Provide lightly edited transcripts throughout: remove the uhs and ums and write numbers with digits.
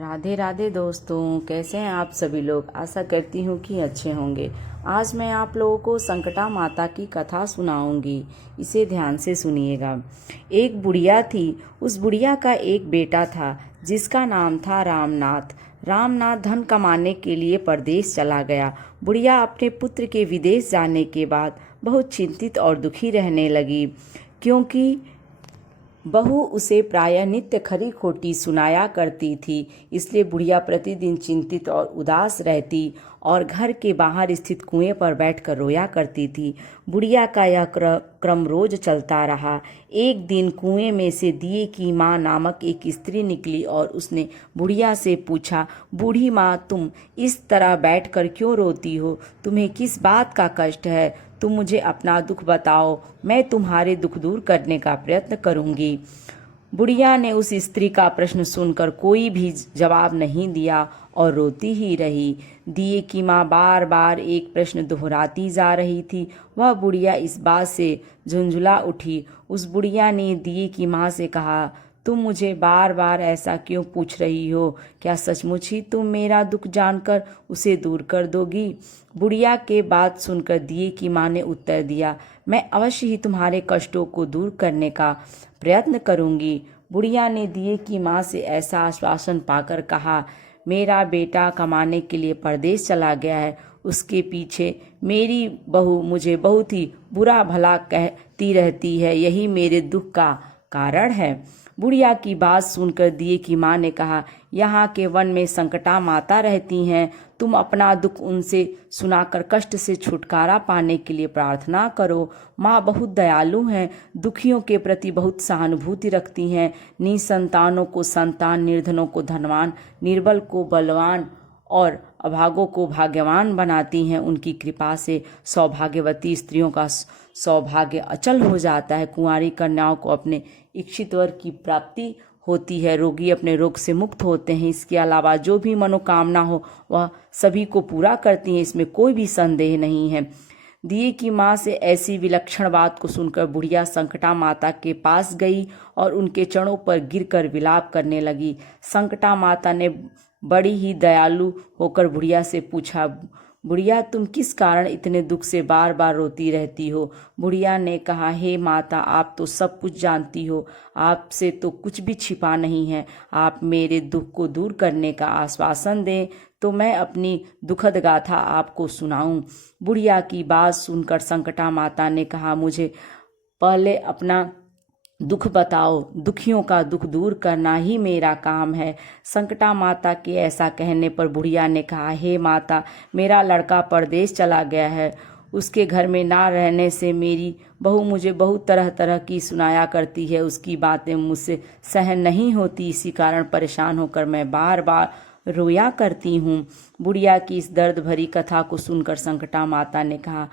राधे राधे दोस्तों, कैसे हैं आप सभी लोग। आशा करती हूँ कि अच्छे होंगे। आज मैं आप लोगों को संकटा माता की कथा सुनाऊंगी। इसे ध्यान से सुनिएगा। एक बुढ़िया थी। उस बुढ़िया का एक बेटा था जिसका नाम था रामनाथ। रामनाथ धन कमाने के लिए परदेश चला गया। बुढ़िया अपने पुत्र के विदेश जाने के बाद बहुत चिंतित और दुखी रहने लगी, क्योंकि बहू उसे प्रायः नित्य खरी खोटी सुनाया करती थी। इसलिए बुढ़िया प्रतिदिन चिंतित और उदास रहती और घर के बाहर स्थित कुएं पर बैठकर रोया करती थी। बुढ़िया का यह क्रम रोज चलता रहा। एक दिन कुएं में से दिए की माँ नामक एक स्त्री निकली और उसने बुढ़िया से पूछा, बूढ़ी माँ, तुम इस तरह बैठकर क्यों रोती हो? तुम्हें किस बात का कष्ट है? तुम मुझे अपना दुख बताओ, मैं तुम्हारे दुख दूर करने का प्रयत्न करूंगी। बुढ़िया ने उस स्त्री का प्रश्न सुनकर कोई भी जवाब नहीं दिया और रोती ही रही। दिए की माँ बार बार एक प्रश्न दोहराती जा रही थी। वह बुढ़िया इस बात से झुंझुला उठी। उस बुढ़िया ने दिए की माँ से कहा, तुम मुझे बार बार ऐसा क्यों पूछ रही हो? क्या सचमुच ही तुम मेरा दुख जानकर उसे दूर कर दोगी? बुढ़िया के बात सुनकर दिए की माँ ने उत्तर दिया, मैं अवश्य ही तुम्हारे कष्टों को दूर करने का प्रयत्न करूंगी। बुढ़िया ने दिए की माँ से ऐसा आश्वासन पाकर कहा, मेरा बेटा कमाने के लिए परदेश चला गया है। उसके पीछे मेरी बहू मुझे बहुत ही बुरा भला कहती रहती है, यही मेरे दुख का कारण है। बुढ़िया की बात सुनकर दिए की माँ ने कहा, यहाँ के वन में संकटा माता रहती हैं। तुम अपना दुख उनसे सुनाकर कष्ट से छुटकारा पाने के लिए प्रार्थना करो। माँ बहुत दयालु हैं, दुखियों के प्रति बहुत सहानुभूति रखती हैं। निसंतानों को संतान, निर्धनों को धनवान, निर्बल को बलवान और अभागों को भाग्यवान बनाती हैं। उनकी कृपा से सौभाग्यवती स्त्रियों का सौभाग्य अचल हो जाता है। कुंवारी कन्याओं को अपने इच्छित वर की प्राप्ति होती है। रोगी अपने रोग से मुक्त होते हैं। इसके अलावा जो भी मनोकामना हो वह सभी को पूरा करती हैं, इसमें कोई भी संदेह नहीं है। दिए की माँ से ऐसी विलक्षण बात को सुनकर बुढ़िया संकटा माता के पास गई और उनके चरणों पर गिरकर विलाप करने लगी। संकटा माता ने बड़ी ही दयालु होकर बुढ़िया से पूछा, बुढ़िया, तुम किस कारण इतने दुख से बार बार रोती रहती हो? बुढ़िया ने कहा, हे माता, आप तो सब कुछ जानती हो, आपसे तो कुछ भी छिपा नहीं है। आप मेरे दुख को दूर करने का आश्वासन दें तो मैं अपनी दुखद गाथा आपको सुनाऊं। बुढ़िया की बात सुनकर संकटा माता ने कहा, मुझे पहले अपना दुख बताओ। दुखियों का दुख दूर करना ही मेरा काम है। संकटा माता के ऐसा कहने पर बुढ़िया ने कहा, हे माता, मेरा लड़का परदेश चला गया है। उसके घर में ना रहने से मेरी बहू मुझे बहुत तरह तरह की सुनाया करती है। उसकी बातें मुझसे सहन नहीं होती। इसी कारण परेशान होकर मैं बार बार रोया करती हूँ। बुढ़िया की इस दर्द भरी कथा को सुनकर संकटा माता ने कहा,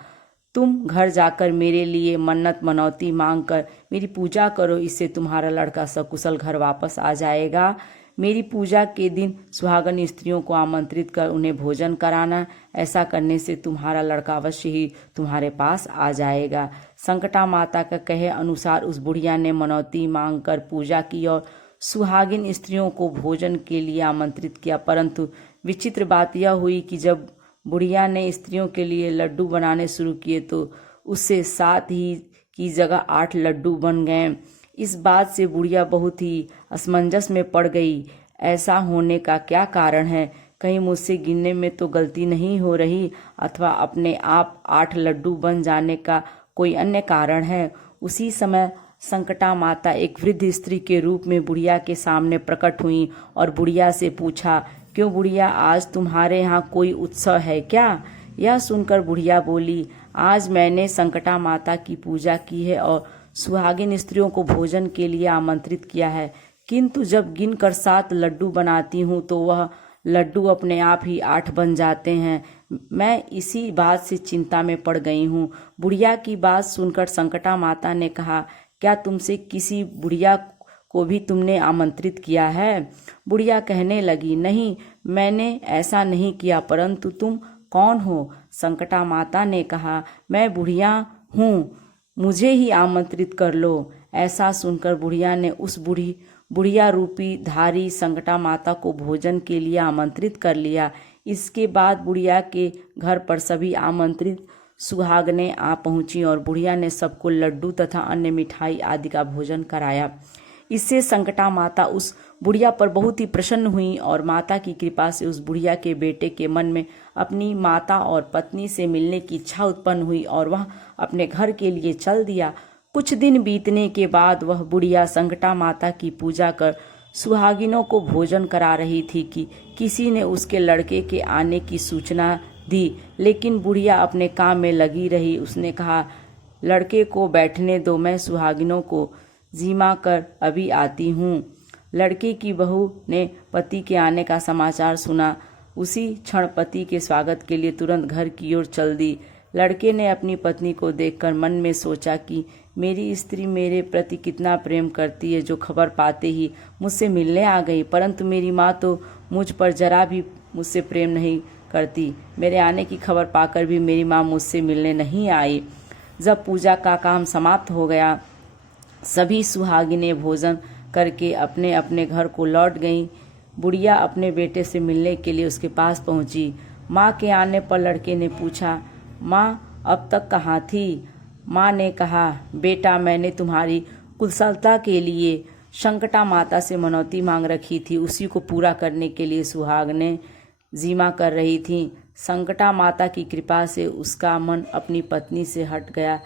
तुम घर जाकर मेरे लिए मन्नत मनौती मांग कर मेरी पूजा करो, इससे तुम्हारा लड़का सकुशल घर वापस आ जाएगा। मेरी पूजा के दिन सुहागन स्त्रियों को आमंत्रित कर उन्हें भोजन कराना। ऐसा करने से तुम्हारा लड़का अवश्य ही तुम्हारे पास आ जाएगा। संकटा माता का कहे अनुसार उस बुढ़िया ने मनौती मांग कर पूजा की और सुहागिन स्त्रियों को भोजन के लिए आमंत्रित किया। परंतु विचित्र बात यह हुई कि जब बुढ़िया ने स्त्रियों के लिए लड्डू बनाने शुरू किए तो उससे 7 ही की जगह 8 लड्डू बन गए। इस बात से बुढ़िया बहुत ही असमंजस में पड़ गई। ऐसा होने का क्या कारण है? कहीं मुझसे गिनने में तो गलती नहीं हो रही, अथवा अपने आप 8 लड्डू बन जाने का कोई अन्य कारण है? उसी समय संकटा माता एक वृद्ध स्त्री के रूप में बुढ़िया के सामने प्रकट हुई और बुढ़िया से पूछा, क्यों बुढ़िया, आज तुम्हारे यहाँ कोई उत्सव है क्या? यह सुनकर बुढ़िया बोली, आज मैंने संकटा माता की पूजा की है और सुहागिन स्त्रियों को भोजन के लिए आमंत्रित किया है, किंतु जब गिनकर 7 लड्डू बनाती हूँ तो वह लड्डू अपने आप ही 8 बन जाते हैं। मैं इसी बात से चिंता में पड़ गई हूँ। बुढ़िया की बात सुनकर संकटा माता ने कहा, क्या तुमसे किसी बुढ़िया को भी तुमने आमंत्रित किया है? बुढ़िया कहने लगी, नहीं, मैंने ऐसा नहीं किया, परंतु तुम कौन हो? संकटा माता ने कहा, मैं बुढ़िया हूँ, मुझे ही आमंत्रित कर लो। ऐसा सुनकर बुढ़िया ने उस बूढ़ी बुढ़िया रूपी धारी संकटा माता को भोजन के लिए आमंत्रित कर लिया। इसके बाद बुढ़िया के घर पर सभी आमंत्रित सुहागनें आ पहुंची और बुढ़िया ने सबको लड्डू तथा अन्य मिठाई आदि का भोजन कराया। इससे संकटा माता उस बुढ़िया पर बहुत ही प्रसन्न हुई और माता की कृपा से उस बुढ़िया के बेटे के मन में अपनी माता और पत्नी से मिलने की इच्छा उत्पन्न हुई और वह अपने घर के लिए चल दिया। कुछ दिन बीतने के बाद वह बुढ़िया संकटा माता की पूजा कर सुहागिनों को भोजन करा रही थी कि किसी ने उसके लड़के के आने की सूचना दी, लेकिन बुढ़िया अपने काम में लगी रही। उसने कहा, लड़के को बैठने दो, मैं सुहागिनों को जिमा कर अभी आती हूँ। लड़के की बहू ने पति के आने का समाचार सुना। उसी क्षण पति के स्वागत के लिए तुरंत घर की ओर चल दी। लड़के ने अपनी पत्नी को देखकर मन में सोचा कि मेरी स्त्री मेरे प्रति कितना प्रेम करती है, जो खबर पाते ही मुझसे मिलने आ गई। परंतु मेरी माँ तो मुझ पर जरा भी मुझसे प्रेम नहीं करती। मेरे आने की खबर पाकर भी मेरी माँ मुझसे मिलने नहीं आई। जब पूजा का काम समाप्त हो गया, सभी सुहागिनें भोजन करके अपने अपने घर को लौट गईं। बुढ़िया अपने बेटे से मिलने के लिए उसके पास पहुंची। माँ के आने पर लड़के ने पूछा, माँ अब तक कहाँ थी? माँ ने कहा, बेटा मैंने तुम्हारी कुशलता के लिए संकटा माता से मनौती मांग रखी थी, उसी को पूरा करने के लिए सुहागनें जिमा कर रही थी। संकटा माता की कृपा से उसका मन अपनी पत्नी से हट गया।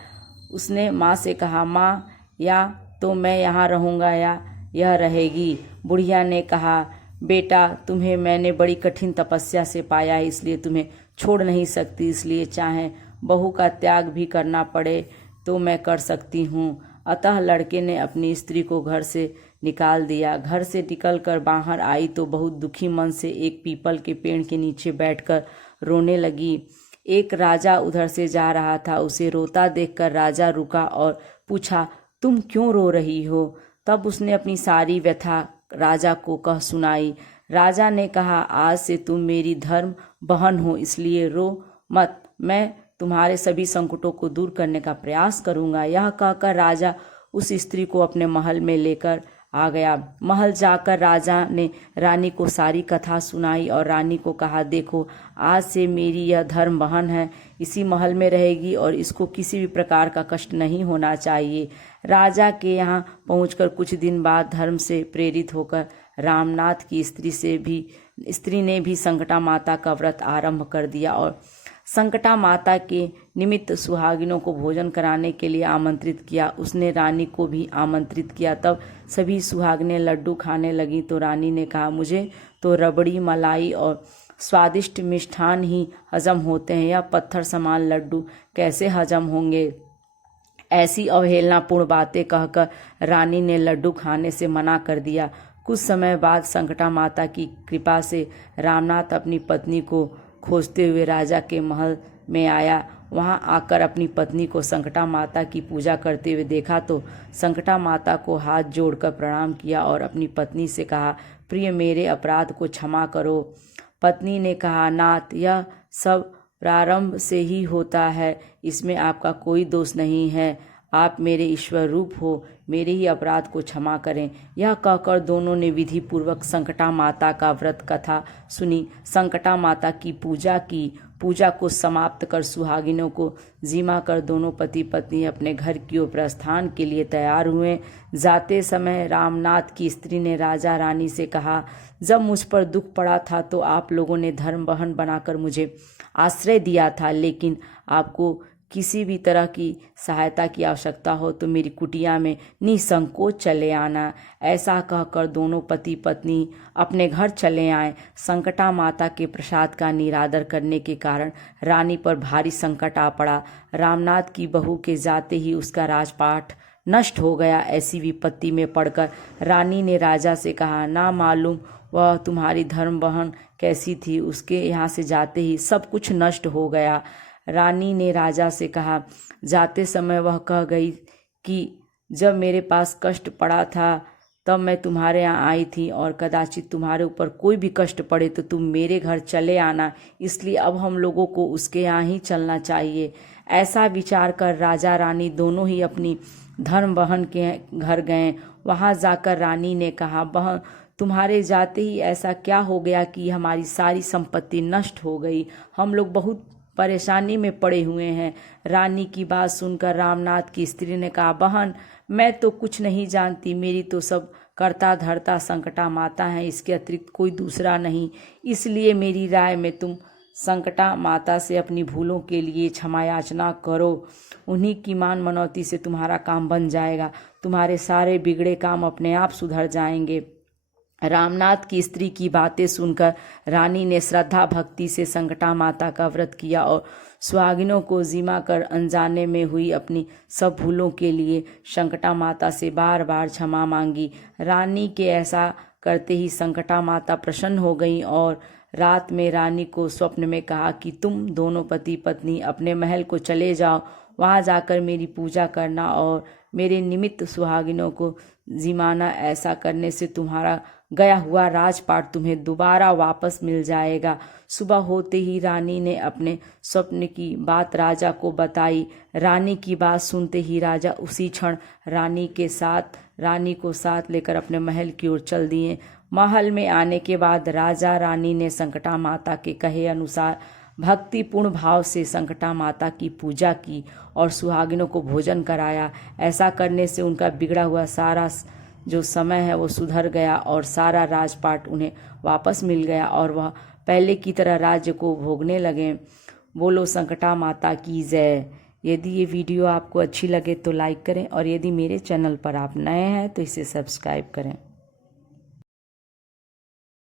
उसने माँ से कहा, माँ या तो मैं यहाँ रहूँगा या यह रहेगी। बुढ़िया ने कहा, बेटा तुम्हें मैंने बड़ी कठिन तपस्या से पाया है, इसलिए तुम्हें छोड़ नहीं सकती। इसलिए चाहे बहू का त्याग भी करना पड़े तो मैं कर सकती हूँ। अतः लड़के ने अपनी स्त्री को घर से निकाल दिया। घर से निकलकर बाहर आई तो बहुत दुखी मन से एक पीपल के पेड़ के नीचे बैठकर रोने लगी। एक राजा उधर से जा रहा था। उसे रोता देखकर राजा रुका और पूछा, तुम क्यों रो रही हो? तब उसने अपनी सारी व्यथा राजा को कह सुनाई। राजा ने कहा, आज से तुम मेरी धर्म बहन हो, इसलिए रो मत। मैं तुम्हारे सभी संकटों को दूर करने का प्रयास करूंगा। यह कहकर राजा उस स्त्री को अपने महल में लेकर आ गया। महल जाकर राजा ने रानी को सारी कथा सुनाई और रानी को कहा, देखो आज से मेरी यह धर्म बहन है, इसी महल में रहेगी और इसको किसी भी प्रकार का कष्ट नहीं होना चाहिए। राजा के यहाँ पहुंचकर कुछ दिन बाद धर्म से प्रेरित होकर रामनाथ की स्त्री ने भी संकटा माता का व्रत आरंभ कर दिया और संकटा माता के निमित्त सुहागिनों को भोजन कराने के लिए आमंत्रित किया। उसने रानी को भी आमंत्रित किया। तब सभी सुहागिनें लड्डू खाने लगीं तो रानी ने कहा, मुझे तो रबड़ी, मलाई और स्वादिष्ट मिष्ठान ही हजम होते हैं, यह पत्थर समान लड्डू कैसे हजम होंगे? ऐसी अवहेलनापूर्ण बातें कहकर रानी ने लड्डू खाने से मना कर दिया। कुछ समय बाद संकटा माता की कृपा से रामनाथ अपनी पत्नी को खोजते हुए राजा के महल में आया। वहां आकर अपनी पत्नी को संकटा माता की पूजा करते हुए देखा तो संकटा माता को हाथ जोड़कर प्रणाम किया और अपनी पत्नी से कहा, प्रिय मेरे अपराध को क्षमा करो। पत्नी ने कहा, नाथ यह सब प्रारंभ से ही होता है, इसमें आपका कोई दोष नहीं है। आप मेरे ईश्वर रूप हो, मेरे ही अपराध को क्षमा करें। यह कहकर दोनों ने विधि पूर्वक संकटा माता का व्रत कथा सुनी, संकटा माता की पूजा की। पूजा को समाप्त कर सुहागिनों को जिमा कर दोनों पति पत्नी अपने घर की ओर प्रस्थान के लिए तैयार हुए। जाते समय रामनाथ की स्त्री ने राजा रानी से कहा, जब मुझ पर दुख पड़ा था तो आप लोगों ने धर्म बहन बनाकर मुझे आश्रय दिया था, लेकिन आपको किसी भी तरह की सहायता की आवश्यकता हो तो मेरी कुटिया में निसंकोच चले आना। ऐसा कहकर दोनों पति पत्नी अपने घर चले आए। संकटा माता के प्रसाद का निरादर करने के कारण रानी पर भारी संकट आ पड़ा। रामनाथ की बहू के जाते ही उसका राजपाट नष्ट हो गया। ऐसी विपत्ति में पड़कर रानी ने राजा से कहा, ना मालूम वह तुम्हारी धर्म बहन कैसी थी, उसके यहाँ से जाते ही सब कुछ नष्ट हो गया। रानी ने राजा से कहा, जाते समय वह कह गई कि जब मेरे पास कष्ट पड़ा था तब मैं तुम्हारे यहाँ आई थी और कदाचित तुम्हारे ऊपर कोई भी कष्ट पड़े तो तुम मेरे घर चले आना, इसलिए अब हम लोगों को उसके यहाँ ही चलना चाहिए। ऐसा विचार कर राजा रानी दोनों ही अपनी धर्म बहन के घर गए। वहां जाकर रानी ने कहा, बहन तुम्हारे जाते ही ऐसा क्या हो गया कि हमारी सारी संपत्ति नष्ट हो गई। हम लोग बहुत परेशानी में पड़े हुए हैं। रानी की बात सुनकर रामनाथ की स्त्री ने कहा, बहन मैं तो कुछ नहीं जानती, मेरी तो सब करता धरता संकटा माता है, इसके अतिरिक्त कोई दूसरा नहीं। इसलिए मेरी राय में तुम संकटा माता से अपनी भूलों के लिए क्षमा याचना करो। उन्हीं की मान मनौती से तुम्हारा काम बन जाएगा, तुम्हारे सारे बिगड़े काम अपने आप सुधर जाएंगे। रामनाथ की स्त्री की बातें सुनकर रानी ने श्रद्धा भक्ति से संकटा माता का व्रत किया और सुहागिनों को जिमा कर अनजाने में हुई अपनी सब भूलों के लिए संकटा माता से बार बार क्षमा मांगी। रानी के ऐसा करते ही संकटा माता प्रसन्न हो गई और रात में रानी को स्वप्न में कहा कि तुम दोनों पति पत्नी अपने महल को चले जाओ, वहां जाकर मेरी पूजा करना और मेरे निमित्त सुहागिनों को जिमाना। ऐसा करने से तुम्हारा गया हुआ राजपाट तुम्हें दोबारा वापस मिल जाएगा। सुबह होते ही रानी ने अपने स्वप्न की बात राजा को बताई। रानी की बात सुनते ही राजा उसी क्षण रानी को साथ लेकर अपने महल की ओर चल दिए। महल में आने के बाद राजा रानी ने संकटा माता के कहे अनुसार भक्तिपूर्ण भाव से संकटा माता की पूजा की और सुहागिनों को भोजन कराया। ऐसा करने से उनका बिगड़ा हुआ सारा जो समय है वो सुधर गया और सारा राजपाट उन्हें वापस मिल गया और वह पहले की तरह राज्य को भोगने लगे। बोलो संकटा माता की जय। यदि ये वीडियो आपको अच्छी लगे तो लाइक करें और यदि मेरे चैनल पर आप नए हैं तो इसे सब्सक्राइब करें।